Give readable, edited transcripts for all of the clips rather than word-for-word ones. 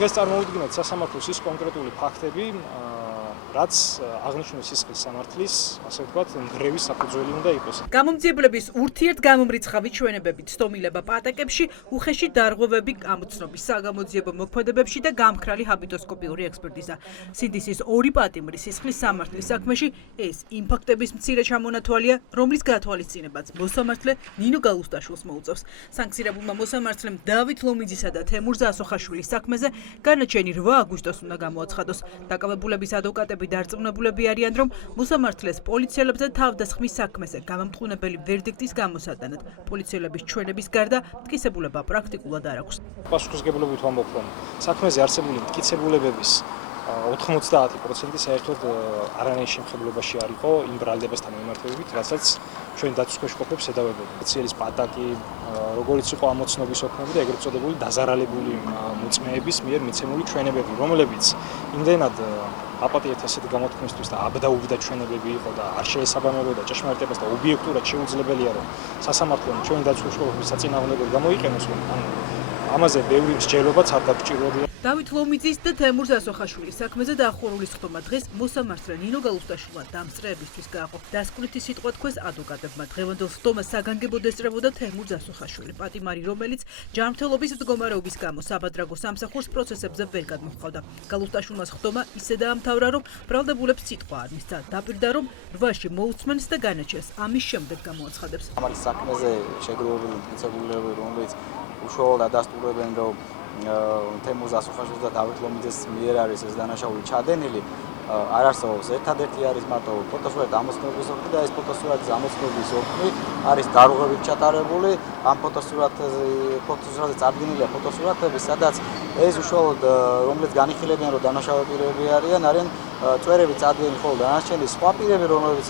დღეს წარმოვიდგინეთ სასამართლოს ის კონკრეტული ფაქტები, რაც აღნიშნული სისხლის სამართლის, ასე ვთქვათ, ნგრევის საფუძველი უნდა იყოს. გამომძიებლების ურთიერთგამომრიცხავი ჩვენებებით სტომილება პატაკებში, უხეში დარღვევები ამოცნობის საგამოძიებო მოქმედებებში და გამქრალი ჰაბიტოსკოპიური ექსპერტიზა. სინდისის ორი პატიმრი სისხლის სამართლის საქმეში ეს იმ ფაქტების მცირე ჩამონათვალია, რომლის გათვალისწინებაც მოსამართლე ნინო გალუსტაშვილს მოუწევს. სანქცირებულმა მოსამართლემ დავით ლომიძისა და თემურ ზასოხაშვილის საქმეზე განაჩენი 8 აგვისტოს უნდა გამოაცხადოს. დაკავებულების ადვოკატები დარწმუნებულები არიან, რომ მოსამართლეს პოლიციელებზე თავდასხმის საქმეზე გამამტყუნებელი ვერდიქტის გამოსატანად პოლიციელების ჩვენების გარდა მტკიცებულება პრაქტიკულად არ აქვს. პასუხისმგებლობით ვამბობ, რომ საქმეზე არსებული მტკიცებულებების 90% საერთოდ არანაირ შემხებლობაში არ იყო იმ ბრალდებასთან მიმართებით, რასაც ჩვენ დაცვის ქვეშ მყოფებს ედავებოდნენ. პოლიციელის პატაკი, როგორიც იყო ამოცნობის ოქმები და ეგრეთ წოდებული დაზარალებული მოწმეების მიერ მიცემული ჩვენებები, რომლებიც იმდენად აპატიეთ ასეთ გამოთქმისთვის და აბდაუბდა ჩვენებები იყო და არ შეესაბამებოდა ჭეშმარიტებას და ობიექტურად შეუძლებელია, რომ სასამართლომ ჩვენი დაცვის ქვეშ მყოფების საწინააღმდეგოდ გამოიყენოს, რომ ამაზე ბევრი მსჯელობაც არ დაგჭირვებია. დავით ლომიძის და თემურ ზასოხაშვილის საქმეზე დახურული სხდომა დღეს მოსამართლე ნინო გალუსტაშვილმა დამსწრეებისთვის გააყო. დასკვნითი სიტყვა თქვეს ადვოკატებმა. დღევანდელ სხდომას საგანგებოდ ესწრებოდა თემურ ზასოხაშვილი, პატიმარი, რომელიც ჯანმრთელობის მდგომარეობის გამო საბადრაგო სამსახურს პროცესებზე ვერ გადმოჰყავდა. გალუსტაშვილმა სხდომა ისე დაამთავრა, რომ ბრალდებულებს სიტყვა არ მისცა. დაპირდა, რომ 8-ში მოუწმენს და განაჩენს ამის შემდეგ გამოაცხადებს. ამის საქმეზე შეგროვებული მტკიცებულებები, რომელიც უშუალოდ ადასტურებენ, რომ თემურ ზასოხაშვილს და დავით ლომიძეს მიერ არის ეს დანაშაული ჩადენილი, არ არსებობს. ერთადერთი არის მარტო ფოტოსურათის ამოცნობის ოქმი და ეს ფოტოსურათის ამოცნობის ოქმი არის დარღვევით ჩატარებული. ამ ფოტოსურათზე წარდგენილია ფოტოსურათები, სადაც ეს უშუალოდ რომლებიც განიხილებიან, რომ დანაშაული პირები არიან წვერები წარდგენილი, ხოლო დანარჩენი სხვა პირები, რომლებიც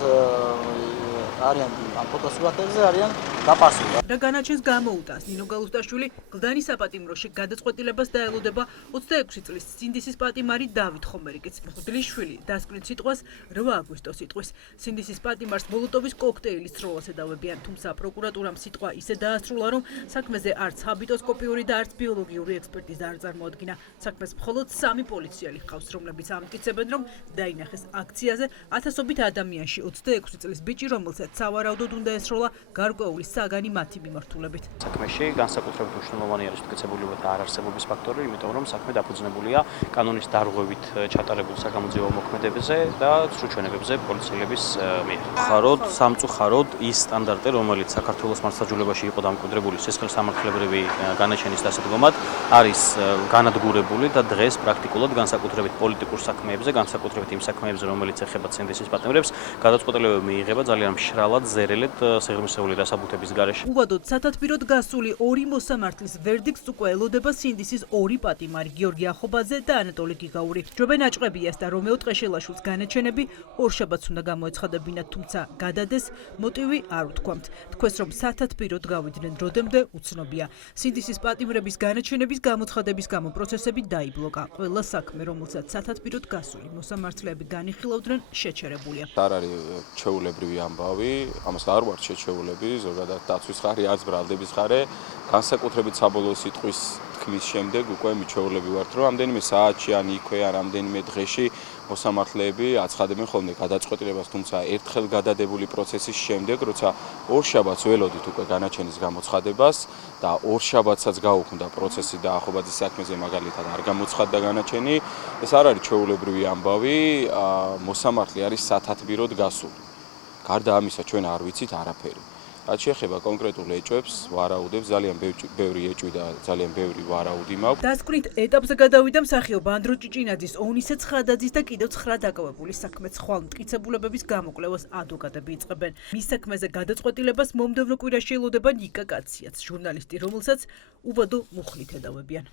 არიან ამ ფოტოსურათებზე არიან დაპასული. და განაჩენს გამოუტანს ნინო გალუსტაშვილი გლდანის საპატიმროში გადაწყვეტილებას დაელოდება 26 წლის სინდისის პატიმარი დავით ხომერიკიც. მღვდლიშვილი დასკვნით სიტყვას 8 აგვისტოს იტყვის. სინდისის პატიმარს მოლოტოვის კოქტეილის სროლას ედავებიან, თუმცა პროკურატურამ სიტყვა ისე დაასრულა, რომ საქმეზე არც ჰაბიტოსკოპიური და არც ბიოლოგიური ექსპერტიზა არ წარმოადგინა. საქმეს მხოლოდ 3 პოლიციელი ჰყავს, რომლებიც ამტკიცებენ, რომ დაინახეს აქციაზე ათასობით ადამიანში 26 წლის ბიჭი, რომელსაც სავარაუდოდ უნდა ესროლა გარკვეული საგანი მათი მიმართულებით. საქმეში განსაკუთრებით მნიშვნელოვანი არის მტკიცებულებათა არარსებობის ფაქტორი, იმიტომ რომ საქმე დაფუძნებულია კანონის დარღვევით ჩატარებულ საგამოძიებო მოქმედებებზე და სრულჩვენებებზე პოლიციელების მიერ. ხაროდ, სამწუხაროდ ის სტანდარტი, რომელიც საქართველოს მართლმსაჯულებაში იყო დამკვიდრებული სისხლის სამართლებრივი განაჩენის დასადგომად, არის განადგურებული და დღეს პრაქტიკულად განსაკუთრებით პოლიტიკურ საქმეებზე, განსაკუთრებით იმ საქმეებზე, რომელიც ეხება სინდისის პატიმრებს, გადაწყვეტილებები მიიღება ძალიან მშრალად, ზერელედ სიღრმისეული დასაბუთების გარეშე. უვადოდ სათათბიროდ გასული 2 მოსამართლის ვერდიქტს უკვე ელოდება სინდისის 2 პატიმარი გიორგი ახობაძე და ანატოლი გიგაური. ჯობენ აჭყებიას და რომეო ტყეშელაშვილს განაჩენები ორშაბათს უნდა გამოეცხადებინათ, თუმცა გადადეს მოტივი არ უთქვამთ. თქვეს, რომ სათათბიროდ გავიდნენ დროდემდე უცნობია. სინდისის პატიმრების განაჩენების გამოცხადების გამო პროცესები დაიბლოკა. ყველა საქმე, რომელსაც სათათბიროდ გასული მოსამართლეები განიხილავდნენ, შეჩერებულია. არ არის ჩვეულებრივი ამბავი, ამას არ ვარ შეჩეულები, ზოგადად დაცვის ხარი, არც ბრალდების ხარე, განსაკუთრებით საბოლოო სიტყვის თქმის შემდეგ უკვე მიჩვეულები ვართ, რომ რამდენიმე საათში ან იქვე ან რამდენიმე დღეში მოსამართლეები აცხადებენ ხოლმე გადაწყვეტილებას, თუმცა ერთხელ გადადებული პროცესის შემდეგ, როცა ორშაბათს ველოდით უკვე განაჩენის გამოცხადებას და ორშაბათსაც გაუქმდა პროცესი და ახობაძის საქმეზე მაგალითად არ გამოცხადდა განაჩენი, ეს არ არის ჩვეულებრივი ამბავი, მოსამართლე არის სათათბიროდ გასული. გარდა ამისა ჩვენ არ ვიცით არაფერი. რაც შეეხება კონკრეტულ ეჭვებს, ვარაუდებს, ძალიან ბევრი ეჭვი და ძალიან ბევრი ვარაუდი მაქვს. დასკვნით ეტაპზე გადავიდა მსახიობ ანდრო ჭიჭინაძის, ოვნისე ცხადაძის და კიდევ 9 დაკავებული საქმეც. ხვალ მტკიცებულებების გამოკვლევას ადვოკატები იწყებენ. მის საქმეზე გადაწყვეტილებას მომდევნო კვირაში ელოდება ნიკა კაციაც, ჟურნალისტი, რომელსაც უვადო მუხლით ედავებიან.